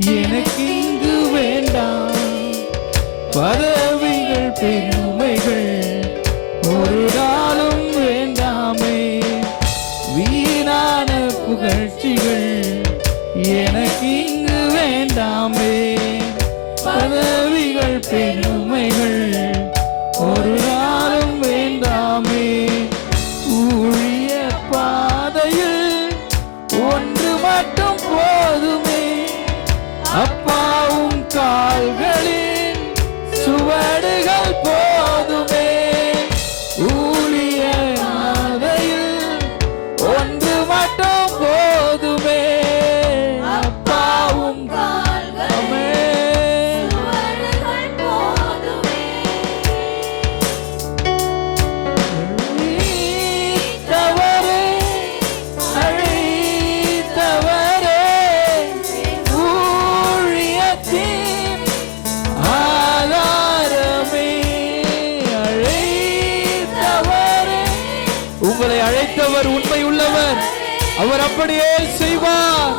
எனக்கு இங்கு வேண்டாம். பதவிகள் பெருமைகள் ஒரு நாளும் வேண்டாமே. வீணான புகழ்ச்சிகள் எனக்கு இங்கு வேண்டாமே. பதவிகள் பெருமைகள் ஒரு நாளும் வேண்டாமே. ஊழிய பாதையில் ஒன்று மட்டும் போதுமே. அப்பாவும் கால்களின் சுவடுகள் போதுமே. ஊழிய பாதையில் ஒன்று மட்டும் போதுமே. அப்பாவும் கால்களின் சுவடுகள் போதுமே. அழைத்தவரே, அழைத்தவரே, ஊழியத்தின் ஆதாரமே. அழைத்தவரே, உங்களை அழைத்தவர் உண்மை உள்ளவர், அவர் அப்படியே செய்வார்.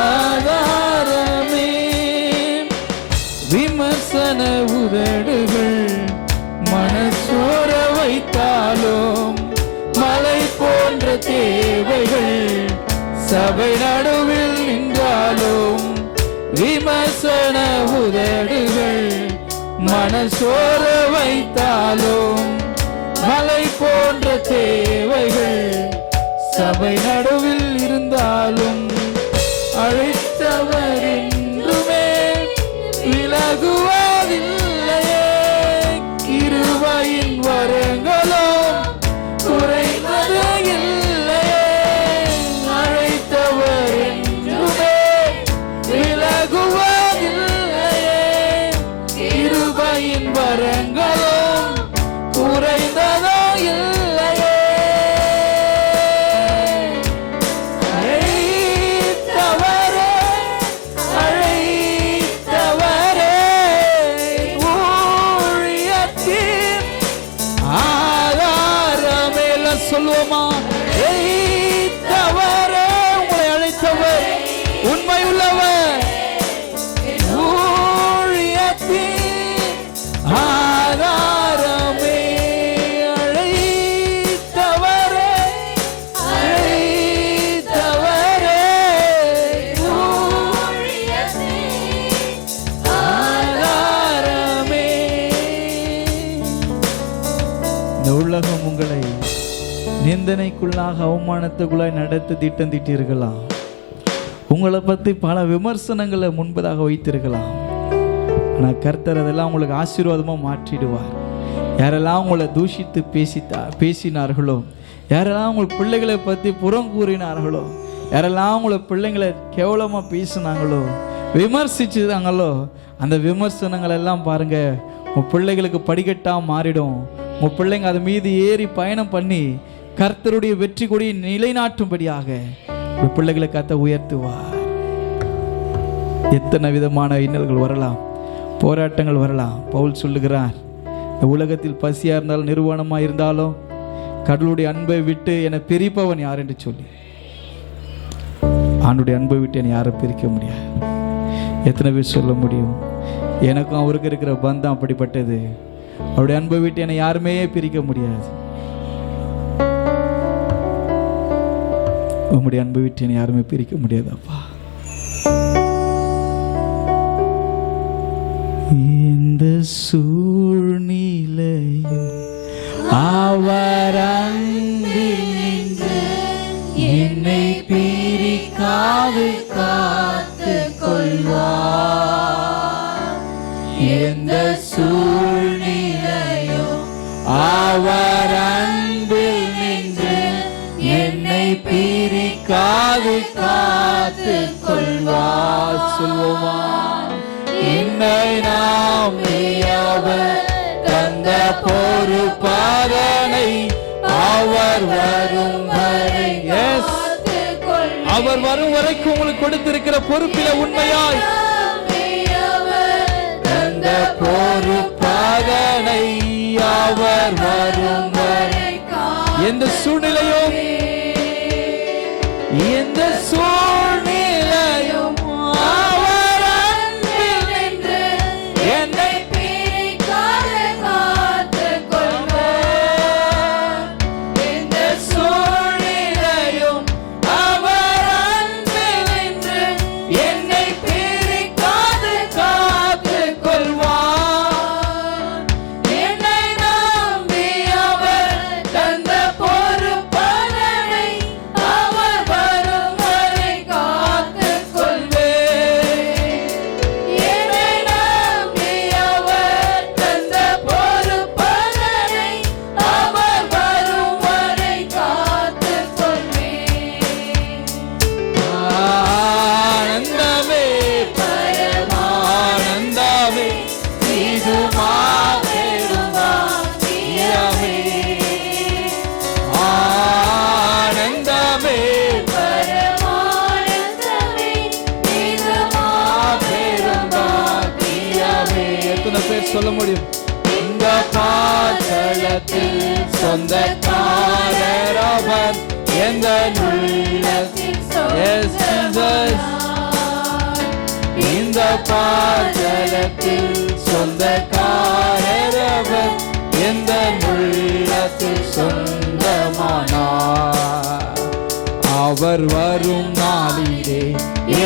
ஆதாரமே. விமர்சன உதடுகள் மனசோர வைத்தாலும் மலை போன்ற தேவைகள் சபை நடுவில் நின்றாலும். விமர்சன உதடுகள் மனசோர வைத்தாலும் மலை போன்ற தேவைகள் சபை நடுவில் இருந்தாலும். அழைத்தவர் என்றுமே விலகுவதில்லையே. கிருபையின் வரங்களும் குறைந்தது இல்லையே. அழைத்தவர் என்றுமே விலகுவதில்லையே. கிருபையின் வரங்களும் குறைந்ததோ இல்லையே. அழைத்தவரே, அழைத்தவரே, ஊழியத்தின் ஆதாரமே. எல்லாம் சொல்லுவோமா? அழைத்தவரே, உங்களை அழைத்தவர் உண்மை உள்ளவர். ஊழியத்தின் ஆதாரமே. அழைத்தவரே, அழைத்தவரே, ஊழியத்தின் ஆதாரமே. இந்த உலகம் உங்களை நிந்தனைக்குள்ளாக அவமானத்துக்குள்ளாய் நடத்த திட்டம் தீட்டிருக்கலாம். உங்களை பற்றி பல விமர்சனங்களை முன்பதாக வைத்திருக்கலாம். ஆனால் கர்த்தர் அதெல்லாம் உங்களுக்கு ஆசீர்வாதமாக மாற்றிடுவார். யாரெல்லாம் உங்களை தூஷித்து பேசினார்களோ, யாரெல்லாம் உங்கள் பிள்ளைகளை பற்றி புறம் கூறினார்களோ, யாரெல்லாம் உங்களை பிள்ளைங்களை கேவலமாக பேசினாங்களோ, விமர்சிச்சுதாங்களோ, அந்த விமர்சனங்கள் எல்லாம் பாருங்க உங்கள் பிள்ளைகளுக்கு படிக்கட்டாக மாறிடும். உங்கள் பிள்ளைங்க அது மீது ஏறி பயணம் பண்ணி கர்த்தருடைய வெற்றி கொடியை நிலைநாட்டும்படியாக உங்கள் பிள்ளைகளை கர்த்தர் உயர்த்துவார். எத்தனை விதமான இன்னல்கள் வரலாம், போராட்டங்கள் வரலாம். பவுல் சொல்லுகிறார், இந்த உலகத்தில் பசியாக இருந்தாலும் நிர்வாணமாக இருந்தாலும் கடவுளுடைய அன்பை விட்டு என்னை பிரிப்பவன் யார் என்று சொல்லி. ஆண்டுடைய அன்பை விட்டு என்னை யாரை பிரிக்க முடியாது. எத்தனை பேர் சொல்ல முடியும்? எனக்கும் அவருக்கு இருக்கிற பந்தம் அப்படிப்பட்டது. அவருடைய அன்பை விட்டு என்னை யாருமே பிரிக்க முடியாது. உங்களுடைய அன்பை விட்டு என்னை யாருமே பிரிக்க முடியாது அப்பா. இந்த சூழ்நிலையும் அவர் அன்பில் நின்று என்னை பிரிக்காது காத்து கொள்வார். எந்த சூழ்நிலையும் அவர் அன்பில் நின்று என்னை பிரிக்காது காத்து கொள்வார். சொல்லுமா? என்னை நாம் அவர் தந்த பொறுப்பாதனை அவர் வரும் வரை, அவர் வரும் வரைக்கும் உங்களுக்கு கொடுத்திருக்கிற பொறுப்பில உண்மையாய் தந்த பொறுப்பாதனை அவர் வரும் வரை எந்த சூழ்நிலையும் எந்த சூழ்நிலை பேர் சொல்ல முடியும்? இந்த பாதளத்தில் சொந்தக்காரர் அவர், எந்த உள்ளத்தில் இந்த பாதளத்தில் சொந்தக்காரர் அவர், எந்த உள்ளத்தில் சொந்தமானார். அவர் வரும் நாளிலே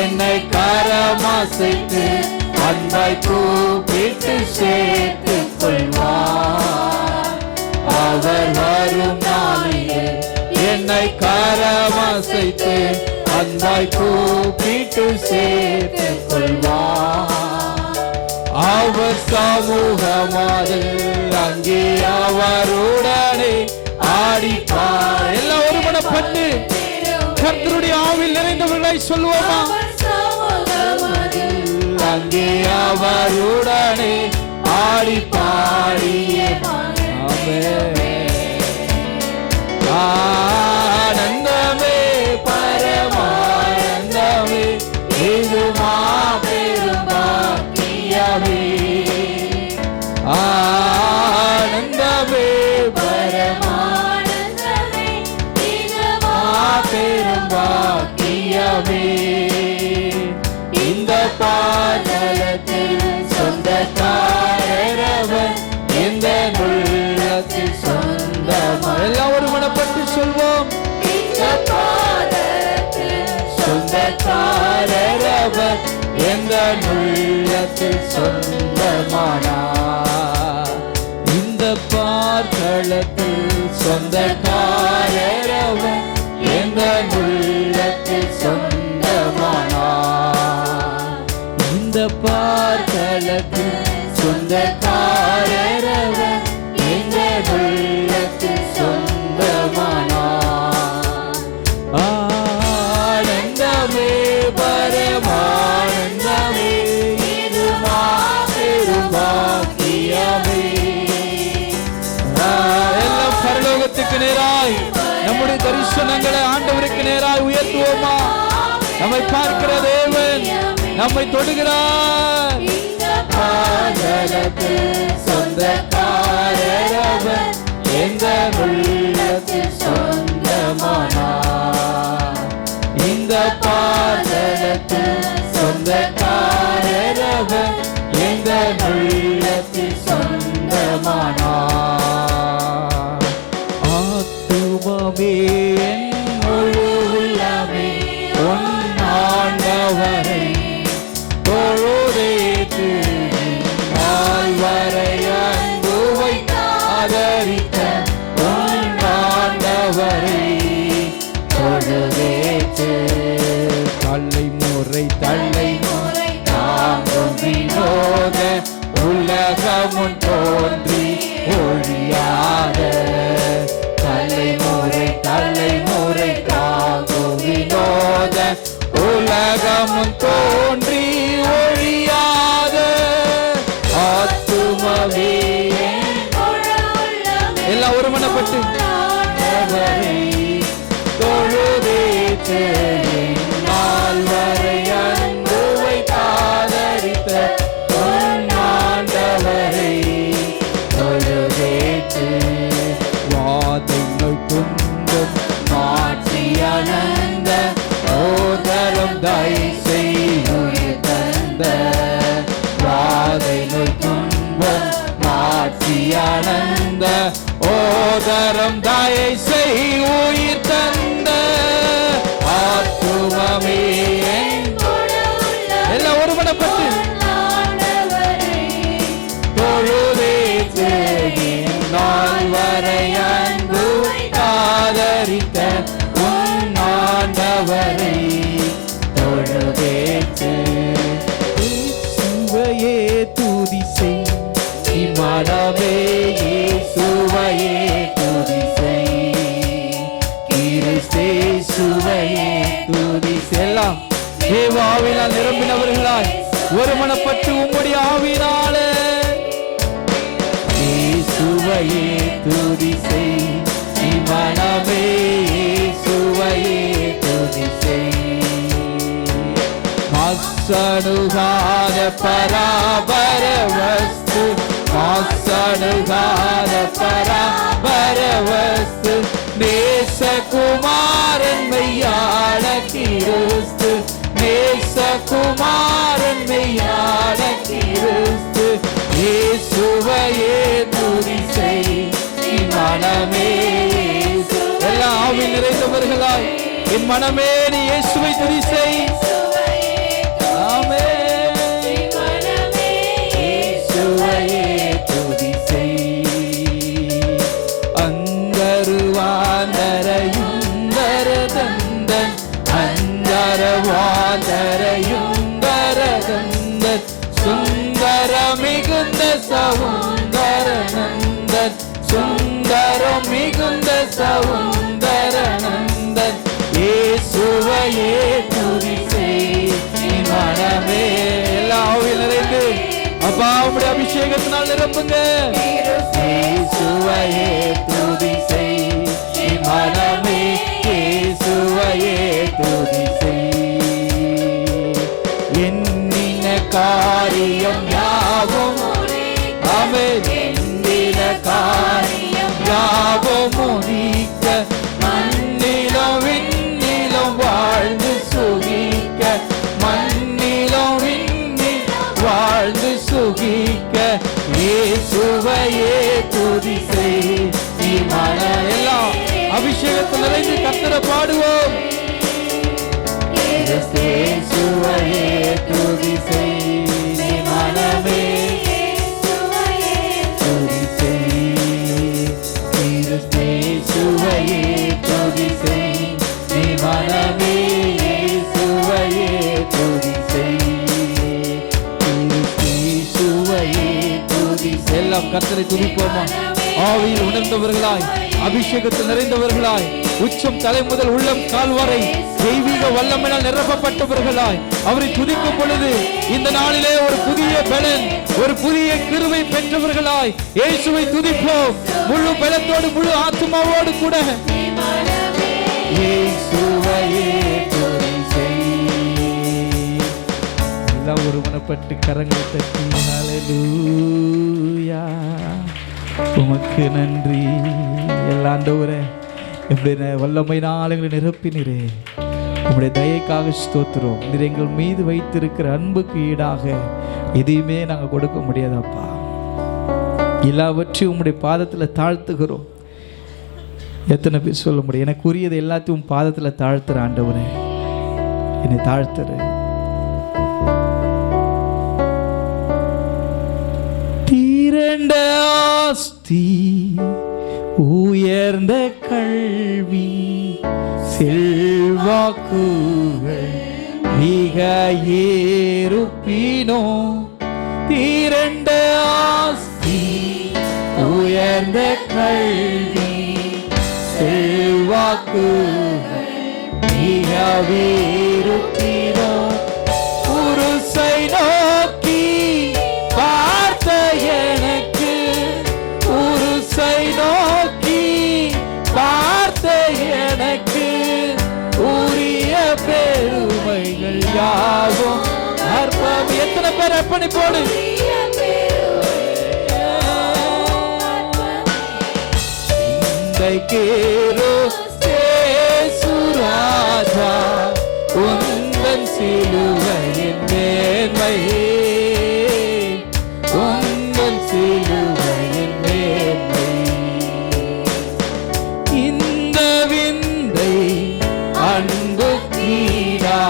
என்னை கரமசைத்து அன்பாய் கூப்பிட்டு சேர்த்துக் கொள்வார். அவர் வரும் நாளிலே என்னை கரமசைத்து அன்பாய் கூப்பிட்டு சேர்த்துக் கொள்வார். அவர் சமூகமாறு அங்கே அவருடனே ஆடிப்பார். எல்லாம் ஒருமனப்பட்டு கர்த்தருடைய ஆவியில் நிறைந்தவர்களாய் சொல்லுவோமா? அங்கே அவருடனே ஆடி பாடிய ஆனந்தமே பரமானந்தமே, இது மாபெரும் பாக்கியமே. ஆனந்தமே பரமானந்தமே, இது மாபெரும் பாக்கியமே. இந்த பாதளத்தில் சொந்தக்காரர் அவர், எந்த உள்ளத்தில் சொந்தமா. எல்லாம் ஒரு மனப்பட்டு சொல்வோம். இந்த பாதளத்தில் சொந்தக்காரர் அவர், எந்த உள்ளத்தில் சொந்தமானார். இந்த பாதளத்தில் சொந்தக்காரர் அவர், எந்த உள்ளத்தில் சொந்தமானார். இந்த பாதளத்தில் சொந்தக்காரர் அவர், எந்த உள்ளத்தில் சொந்தமானார். ஆனந்தமே பரமானந்தமே, இது மாபெரும் பாக்கியமே. எல்லாம் பரலோகத்துக்கு நேராய் நம்முடைய தரிசனங்களை ஆண்டவருக்கு நேராய் உயர்த்துவோமா? நம்மை பார்க்கிற தேவன் நம்மை தொடுகிறார். பாதளத்தில் சொந்தக்காரர் அவர், எந்த உள்ளத்தில் சொந்தமானார். இந்த பாதளத்தில் சொந்தக்காரர் அவர், எந்த உள்ளத்தில் சொந்தமானார். ஆத்துமமே என் முழு உள்ளமே உன் ஆண்டவரை தொழுதேத்து, ஆழ்வரை அன்பு வைத்து ஆதரித்த உன் ஆண்டவரை தொழுதேத்து. தள்ளை முறை தாங்கும் வினோத உலகமுன் தோன்றி ஒழியாத. தள்ளை முறை தாங்கும் வினோத உலகமும் தோன்றி ஒழியாத. ஆத்துமவே எல்லாம் ஒருமனப்பட்டு தொழுதேத்து, நால்வரை அன்பு வைத்தாதரித்த உன் ஆண்டவரை தொழுதேத்து. வாதை நோய் துன்பம் மாற்றி அனந்த ஓதரம் தயை செய்யுயிர் தந்த. வாதை நோய் துன்பம் மாற்றி அனந்த ஓதரம் தயை செய்யுயிர் தந்த. ஆத்துமமே எல்லாம் ஒருமனப்பட்டு தொழுதேத்து, நால்வரை அன்பு ஆதரித்த உன் ஆண்டவரை தொழுதேத்து. இயேசுவையே துதி செய், இம்மனமே இயேசுவையே துதி செய், கிறிஸ்தேசுவையே துதி செல்லாம். தேவ ஆவியினால் நிரம்பினவர்களாய் ஒருமனப்பட்டு உம்முடைய ஆவியினாலே இயேசுவையே துதி செய், இம்மனமே இயேசுவையே துதி செய். மஸ்ஸனுகாத பராபர வஸ்து மனமே நீ இயேசுவை துதி செய். அபிஷேகத்தினால் நிரப்புங்க. இயேசுவையே துதி செய் என் மனமே, இயேசுவையே துதி செய். எண்ணின காரியம் யாவும் ஆமென், எண்ணின காரியம் யாவும் முடிக்க, மண்ணிலும் விண்ணிலும் வாழ்ந்து சுகிக்க, மண்ணிலும் விண்ணிலும் வாழ்ந்து சுகிக்க, இயேசுவையே துதி செய் நீ மன. எல்லாம் அபிஷேகத்தில் நிறைந்து கர்த்தரை பாடுவோம். இயேசுவையே துதி செய் நீ மனமே, துதி செய். இயேசுவையே துதி செய் நீ மனமே, இயேசுவையே துதி செய். எல்லாம் கர்த்தரை துதிப்போமா? ஆவியில் உணர்ந்தவர்களாய், அபிஷேகத்தில் நிறைந்தவர்களாய், உச்சம் தலை முதல் உள்ளம் கால் வரை தெய்வீக வல்லமையால் நிரப்பப்பட்டவர்களாய் அவரை துதிக்கும் பொழுது இந்த நாளிலே ஒரு புதிய பலன், ஒரு புதிய கிருபை பெற்றவர்களாய் இயேசுவை துதிப்போம். முழு பலத்தோடு, முழு ஆத்துமாவோடு கூட இயேசுவையே துதி செய். எல்லாம் ஒருமனப்பட்டு கரங்களை தட்டி ஹல்லேலூயா உமக்கு நன்றி. எல்லா ஆண்டவரே இப்படி வல்லமையினால் எங்களை நிரப்பினீரே, உங்களுடைய தயைக்காக ஸ்தோத்திரம். நீர் எங்கள் மீது வைத்திருக்கிற அன்புக்கு ஈடாக எதையுமே நாங்கள் கொடுக்க முடியாதப்பா. எல்லாவற்றையும் உங்களுடைய பாதத்தில் தாழ்த்துகிறோம். எத்தனை பேர் சொல்ல முடியும்? எனக்கு உரியது எல்லாத்தையும் பாதத்தில் தாழ்த்துற ஆண்டவரே, என்னை தாழ்த்துற. தீரண்ட ஆஸ்தி, உயர்ந்த கல்வி, செல்வாக்குகள் மிக ஏறுப்பினோ. தீரண்ட ஆஸ்தி, உயர்ந்த கல்வி, செல்வாக்குகள் மிக ஏறுப்பினோ. புருஷை நோக்கி பார்த்த எனக்கு, புருஷை நோக்கி பார்த்த எனக்கு உரிய பெருமைகள் யாவும் அர்ப்பம். எத்தனை பேர் அர்ப்பணிப்போடு கேரோ சுராஜா உந்தன் சிலுவையின் மேன்மை, உந்தன் சிலுவையின் மேன்மை. இந்த விந்தை அன்பு கீழா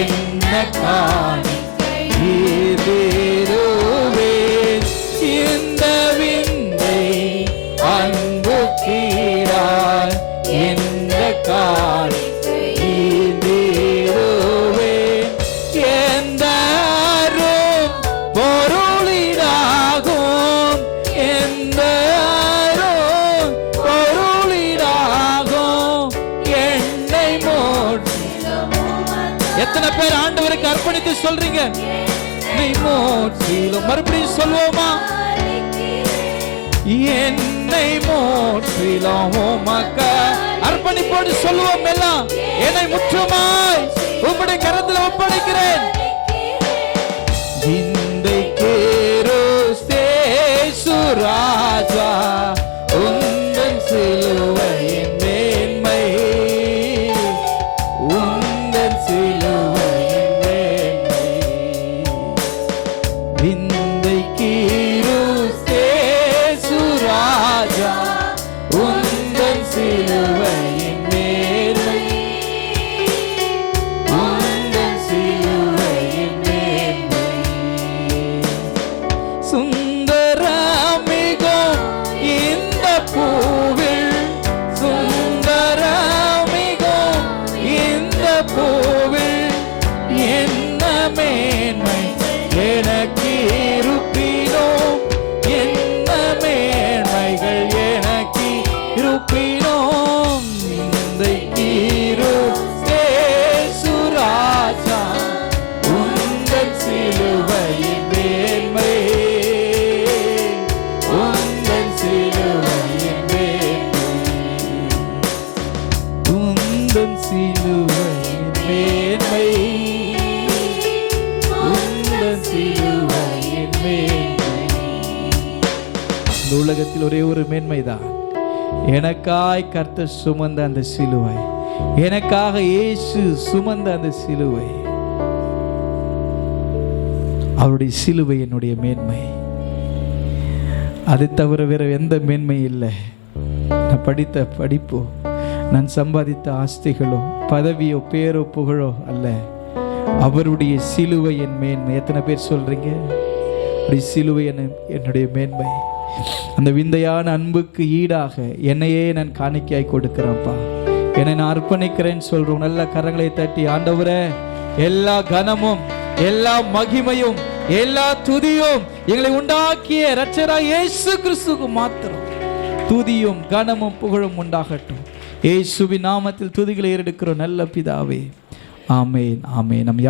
என்ன காணிக்கை ஏதேருவேன். இந்த விந்தை அன்பு கீழா என்ன காணிக்கை ஏதேருவேன். எந்த அரும் பொருளினாகும், எந்த அரும் பொருளினாகும் என்னை மோட்சி. எத்தனை பேர் ஆண்டவருக்கு அர்ப்பணித்து சொல்றீங்க? என்னை மோட்சிலும் மறுபடியும் சொல்வோமா? என்னை மோட்சிலும் உமக்கு அர்ப்பணிப்போடு சொல்லுவோம். எல்லாம் என்னை முற்றுமாய் உம்முடைய கரத்தில் ஒப்படைக்கிறேன். விந்தை கேரோஸ்தே சுராஜா உந்தன் சிலுவையின் மேன்மை, உந்தன் சிலுவையின் மேன்மை. விந்தை கீருஸ்தே சுராஜா உந்தன் சிலுவையின் மேன்மை. இந்த உலகத்தில் ஒரே ஒரு மேன்மைதான், எனக்காய் கர்த்தர் சுமந்த அந்த சிலுவை, எனக்காக இயேசு சுமந்த அந்த சிலுவை, அவருடைய சிலுவை என்னுடைய மேன்மை. அதை தவிர வேற எந்த மேன்மை இல்லை. நான் படித்த படிப்போ, நான் சம்பாதித்த ஆஸ்திகளோ, பதவியோ, பேரோ, புகழோ அல்ல, அவருடைய சிலுவை என் மேன்மை. எத்தனை பேர் சொல்றீங்க சிலுவை என்னுடைய மேன்மை? அந்த விந்தையான அன்புக்கு ஈடாக என்னையே நான் காணிக்கையாய் கொடுக்கிறேன்ப்பா, என்னை நான் அர்ப்பணிக்கிறேன்னு சொல்றோம். நல்ல கரங்களை தட்டி, ஆண்டவரே எல்லா கனமும், எல்லா மகிமையும், எல்லா துதியும் எங்களை உண்டாக்கிய இரட்சகராகிய இயேசு கிறிஸ்துவுக்கு மாத்திரம் துதியும் கனமும் புகழும் உண்டாகட்டும். இயேசுவின் நாமத்தில் துதிகளை ஏறெடுக்கிறோம் நல்ல பிதாவே. ஆமென், ஆமென். நம்